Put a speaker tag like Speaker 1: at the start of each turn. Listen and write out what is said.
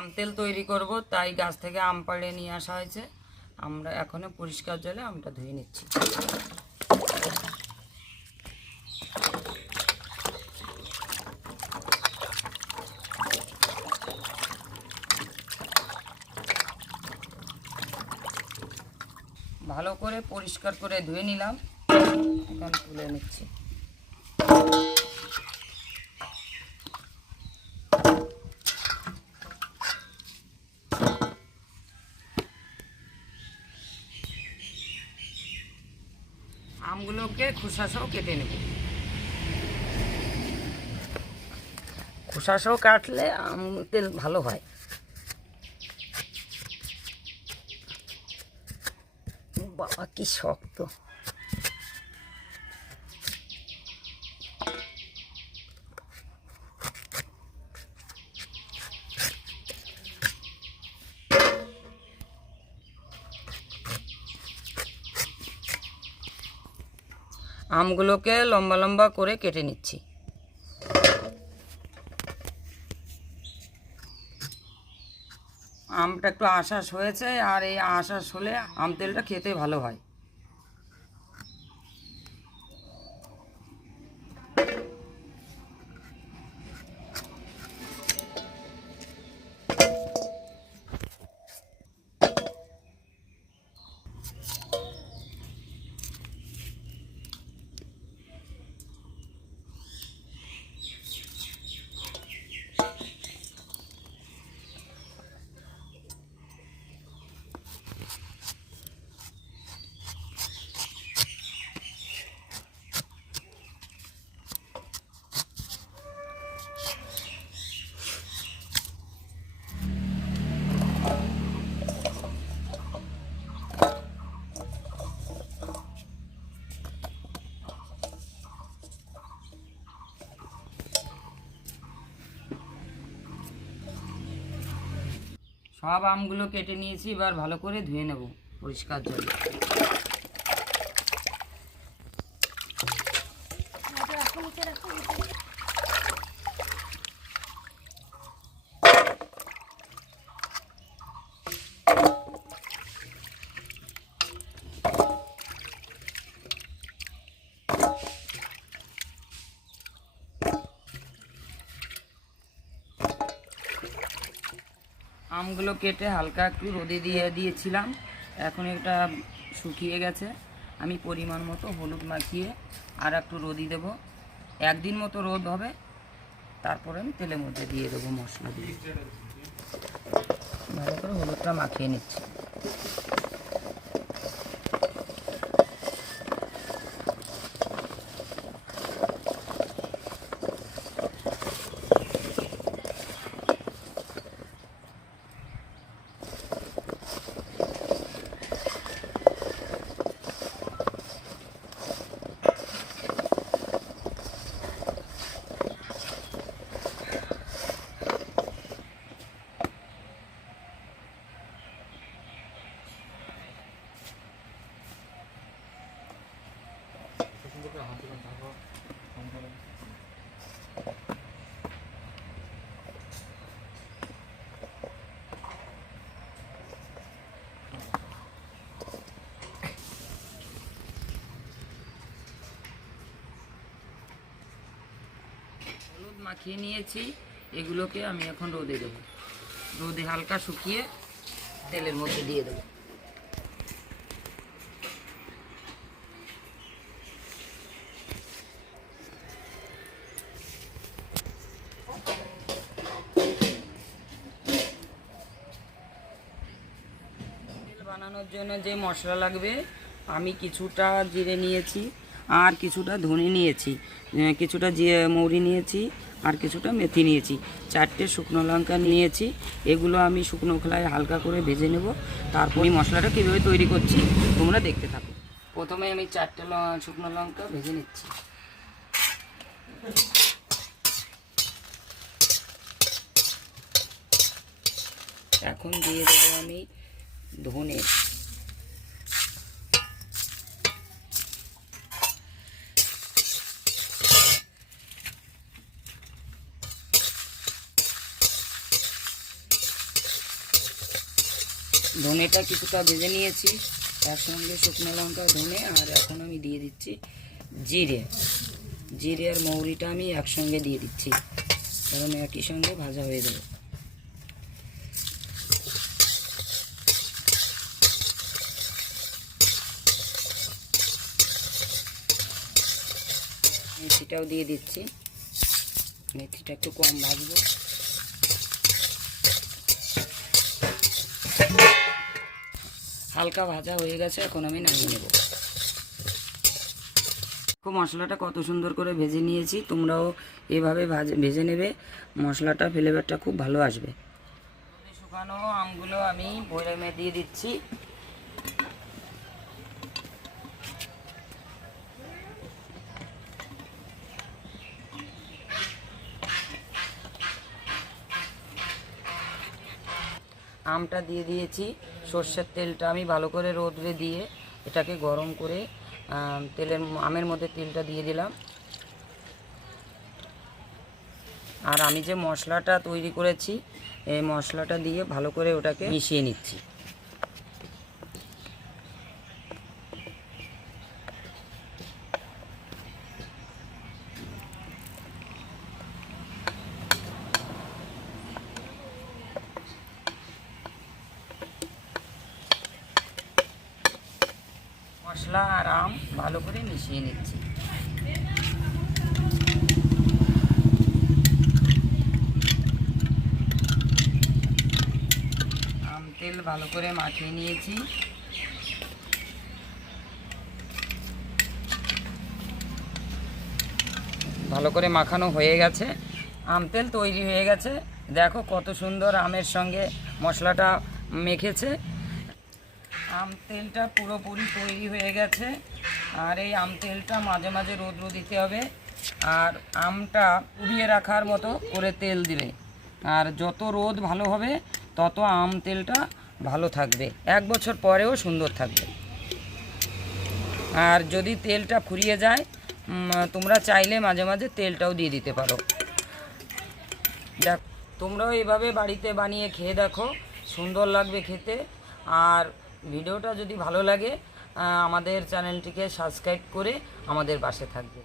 Speaker 1: আম তেল তৈরি করব, তাই গাছ থেকে আম পাড়ে নিয়ে আসা হয়েছে। আমরা এখনও পরিষ্কার জলে আমটা ধুয়ে নিচ্ছি। ভালো করে পরিষ্কার করে ধুয়ে নিলাম। এখন তুলে নিচ্ছি। আমগুলোকে খোসাসহ কেটে নেব? খোসাসহ কাটলে আম তেল ভালো হয়। বাবা কি শক্ত। আমগুলোকে লম্বা লম্বা করে কেটে নিচ্ছি। আমটা একটু আশাস হয়েছে, আর এই আশাস হলে আম তেলটা খেতে ভালো হয়। সব আমগুলো কেটে নিয়েছি এবার ভালো করে ধুয়ে নেব পরিষ্কার জল। আমগুলো কেটে হালকা একটু রোদে দিয়ে দিয়েছিলাম। এখন এটা শুকিয়ে গেছে। আমি পরিমাণ মতো হলুদ মাখিয়ে আর একটু রোদি দেব। একদিন মতো রোদ হবে। তারপরে আমি তেলের মধ্যে দিয়ে দেবো মশলা দিয়ে ভালো করে হলুদটা মাখিয়ে নিচ্ছি হলুদ মাখিয়ে নিয়েছি। এগুলোকে আমি এখন রোদে দেবো। রোদে হালকা শুকিয়ে তেলের মধ্যে দিয়ে দেবো। বানানোর জন্য যে মশলা লাগবে, আমি কিছুটা জিরে নিয়েছি আর কিছুটা ধনে নিয়েছি। কিছুটা জিরে, মৌরি নিয়েছি। আর কিছুটা মেথি নিয়েছি। চারটে শুকনো লঙ্কা নিয়েছি। এগুলো আমি শুকনো খোলায় হালকা করে ভেজে নেব। তারপর মশলাটা কীভাবে তৈরি করছি, তোমরা দেখতে থাকো। প্রথমে আমি চারটে শুকনো লঙ্কা ভেজে নিচ্ছি। এখন দিয়ে দেবো আমি ধনে। ধনেটা কিছুটা ভেজে নিয়েছি। তার সঙ্গে শুকনো লঙ্কা, ধনে, আর এখন আমি দিয়ে দিচ্ছি জিরে। জিরে আর মৌরিটা আমি একসঙ্গে দিয়ে দিচ্ছি। কারণ একই সঙ্গে ভাজা হয়ে যাবে। মেথিটাও দিয়ে দিচ্ছি। মেথিটা একটু কম ভাজবো। হালকা ভাজা হয়ে গেছে, এখন আমি নামিয়ে নেব। খুব মশলাটা কত সুন্দর করে ভেজে নিয়েছি, তোমরাও এভাবে ভাজে নেবে, মশলাটা ফ্লেভারটা খুব ভালো আসবে। শুকানো আমগুলো আমি বয়মে দিয়ে দিচ্ছি। আমটা দিয়ে দিয়েছি। সর্ষের তেলটা আমি ভালো করে রোদরে দিয়ে এটাকে গরম করে তেলের আমের মধ্যে তেলটা দিয়ে দিলাম। আর আমি যে মশলাটা তৈরি করেছি, এই মশলাটা দিয়ে ভালো করে ওটাকে মিশিয়ে নিচ্ছি। মশলা আর আম ভালো করে মিশিয়ে নিচ্ছি। আম তেল ভালো করে মাখিয়ে নিয়েছি। ভালো করে মাখানো হয়ে গেছে। আম তেল তৈরি হয়ে গেছে। দেখো কত সুন্দর আমের সঙ্গে মশলাটা মেখেছে। আম তেলটা পুরোপুরি তৈরি হয়ে গেছে। আর এই আম তেলটা মাঝে মাঝে রোদ্র দিতে হবে। আর আমটা উবিয়ে রাখার মতো করে তেল দিবে। আর যত রোদ ভালো হবে, তত আম তেলটা ভালো থাকবে। এক বছর পরেও সুন্দর থাকবে। আর যদি তেলটা ফুরিয়ে যায় তোমরা চাইলে মাঝে মাঝে তেলটাও দিয়ে দিতে পারো। দেখ, তোমরাও এভাবে বাড়িতে বানিয়ে খেয়ে দেখো। সুন্দর লাগবে খেতে। আর ভিডিওটা যদি ভালো লাগে আমাদের চ্যানেলটিকে সাবস্ক্রাইব করে আমাদের পাশে থাকবে।